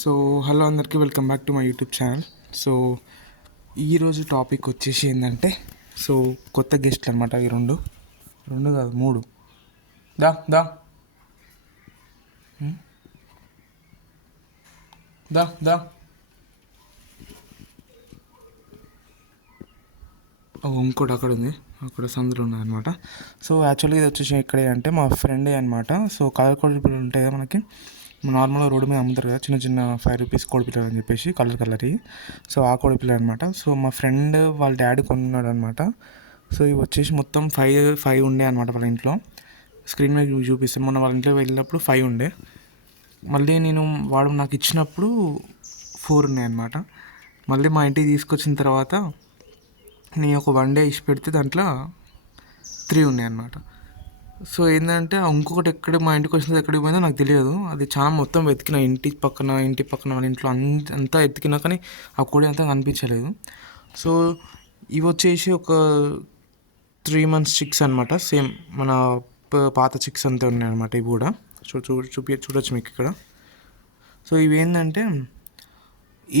So hello అందరికీ welcome back to my YouTube channel. So ఈరోజు topic వచ్చేసి ఏంటంటే సో కొత్త గెస్ట్లు అనమాట. ఈ రెండు కాదు మూడు. దా దా దా దా ఇంకోటి అక్కడ ఉంది, అక్కడ సందులో ఉన్నదన్నమాట. సో యాక్చువల్గా ఇది వచ్చేసి ఇక్కడే అంటే మా ఫ్రెండే అనమాట. సో కలర్ కోడి పిల్లలు ఉంటాయి కదా మనకి, నార్మల్గా రోడ్డు మీద అమ్ముతారు కదా చిన్న చిన్న 5 రూపీస్ కోడి పిల్లలు అని చెప్పేసి కలర్. సో ఆ కోడి పిల్లలు అనమాట. సో మా ఫ్రెండ్ వాళ్ళ డాడీ కొన్నాడు అనమాట. సో ఇవి వచ్చేసి మొత్తం ఫైవ్ ఉండే అనమాట వాళ్ళ ఇంట్లో. స్క్రీన్ మీద చూపిస్తాను, మొన్న వాళ్ళ ఇంట్లో వెళ్ళినప్పుడు 5 ఉండే, మళ్ళీ వాడు నాకు ఇచ్చినప్పుడు 4 ఉన్నాయి అనమాట. మళ్ళీ మా ఇంటికి తీసుకొచ్చిన తర్వాత నేను ఒక 1 డే ఇచ్చి పెడితే దాంట్లో 3 ఉన్నాయి అన్నమాట. సో ఏంటంటే ఇంకొకటి ఎక్కడ మా ఇంటికి వచ్చినది ఎక్కడికి పోయిందో నాకు తెలియదు. అది చాలా మొత్తం వెతికిన, ఇంటి పక్కన వాళ్ళ ఇంట్లో అంతా ఎతికినా కానీ ఆ కోడి అంతా కనిపించలేదు. సో ఇవి వచ్చేసి ఒక 3 months చిక్స్ అనమాట. సేమ్ మన పాత చిక్స్ అంతే ఉన్నాయి అనమాట. ఇవి కూడా చూడొచ్చు మీకు ఇక్కడ. సో ఇవి ఏంటంటే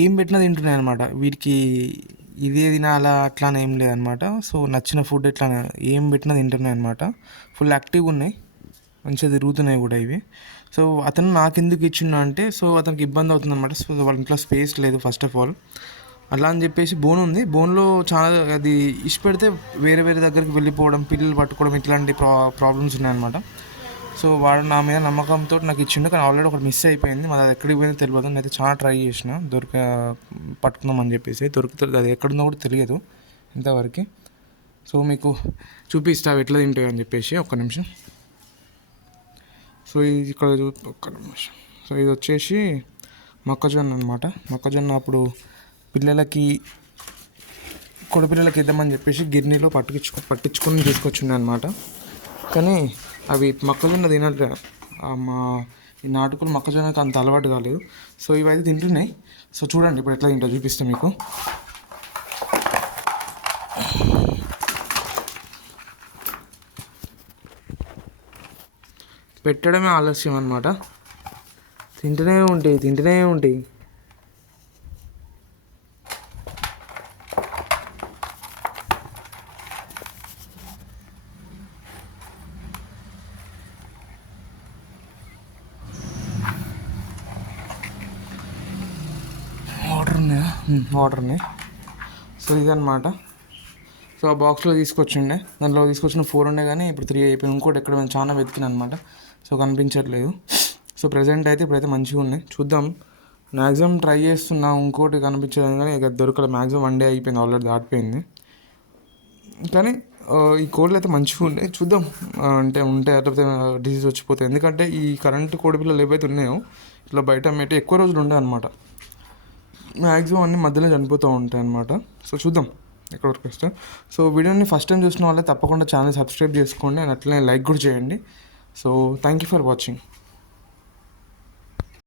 ఏం పెట్టినా తింటున్నాయి అనమాట. వీటికి ఇదే తినాలా అట్లా అని ఏం లేదనమాట. సో నచ్చిన ఫుడ్ ఇట్లా ఏం పెట్టినా తింటున్నాయి అనమాట. ఫుల్ యాక్టివ్గా ఉన్నాయి, మంచిగా తిరుగుతున్నాయి కూడా ఇవి. సో అతను నాకు ఎందుకు ఇచ్చిండు అంటే, సో అతనికి ఇబ్బంది అవుతుంది అనమాట. సో వాళ్ళ ఇంట్లో స్పేస్ లేదు ఫస్ట్ ఆఫ్ ఆల్. అలా అని చెప్పేసి బోన్ ఉంది, బోన్లో చాలా అది ఇష్ట పెడితే వేరే దగ్గరికి వెళ్ళిపోవడం, పిల్లలు పట్టుకోవడం ఇట్లాంటి ప్రాబ్లమ్స్ ఉన్నాయన్నమాట. సో వాడు నా మీద నమ్మకంతో నాకు ఇచ్చిండు, కానీ ఆల్రెడీ ఒకటి మిస్ అయిపోయింది. మరి అది ఎక్కడికి పోయిందో తెలియదు. నేనైతే చాలా ట్రై చేసిన పట్టుకుందామని చెప్పేసి, దొరుకుతుంది, అది ఎక్కడుందో కూడా తెలియదు ఇంతవరకు. సో మీకు చూపిస్తా ఎట్లా తింటాయి అని చెప్పేసి. ఒక్క నిమిషం. సో ఇది ఇక్కడ ఒక్క నిమిషం. సో ఇది వచ్చేసి మొక్కజొన్న అనమాట. మొక్కజొన్న అప్పుడు పిల్లలకి పిల్లలకి ఇద్దామని చెప్పేసి గిర్నీలో పట్టించుకొని తీసుకొచ్చిండే అనమాట. కానీ అవి మొక్కజొన్న తినట్లే, ఈ నాటుకులు మొక్కజొన్నకి అంత అలవాటు కాలేదు. సో ఇవైతే తింటున్నాయి. సో చూడండి ఇప్పుడు ఎట్లా తింటో చూపిస్తాను మీకు. పెట్టడమే ఆలస్యం అన్నమాట. తింటూనే ఉంటాయి. వాటర్ ఉన్నాయి. సో ఇదన్నమాట. సో ఆ బాక్స్లో తీసుకొచ్చిండే, దాంట్లో తీసుకొచ్చిన 4 ఉండే కానీ ఇప్పుడు 3 అయిపోయింది. ఇంకోటి ఎక్కడ చాలా వెతికిన అనమాట. సో కనిపించట్లేదు. సో ప్రజెంట్ అయితే ఇప్పుడైతే మంచిగా ఉన్నాయి. చూద్దాం, మ్యాక్సిమం ట్రై చేస్తున్నా ఇంకోటి కనిపించలేదు కానీ ఇక దొరకలేదు. మ్యాక్సిమం 1 డే అయిపోయింది, ఆల్రెడీ దాటిపోయింది. కానీ ఈ కోళ్ళు అయితే మంచిగా ఉన్నాయి. చూద్దాం అంటే ఉంటే లేకపోతే డిసీజ్ వచ్చిపోతాయి. ఎందుకంటే ఈ కరెంటు కోడి పిల్లలు ఏవైతే ఉన్నాయో ఇట్లా బయట అమ్మేటి ఎక్కువ రోజులు ఉండే అనమాట. మ్యాక్సిమం అన్ని మధ్యలో చనిపోతూ ఉంటాయి అన్నమాట. సో చూద్దాం ఎక్కడ వరకు వస్తా. సో వీడియోని ఫస్ట్ టైం చూసిన వాళ్ళే తప్పకుండా ఛానల్ సబ్స్క్రైబ్ చేసుకోండి, అండ్ అట్లనే లైక్ కూడా చేయండి. So thank you for watching.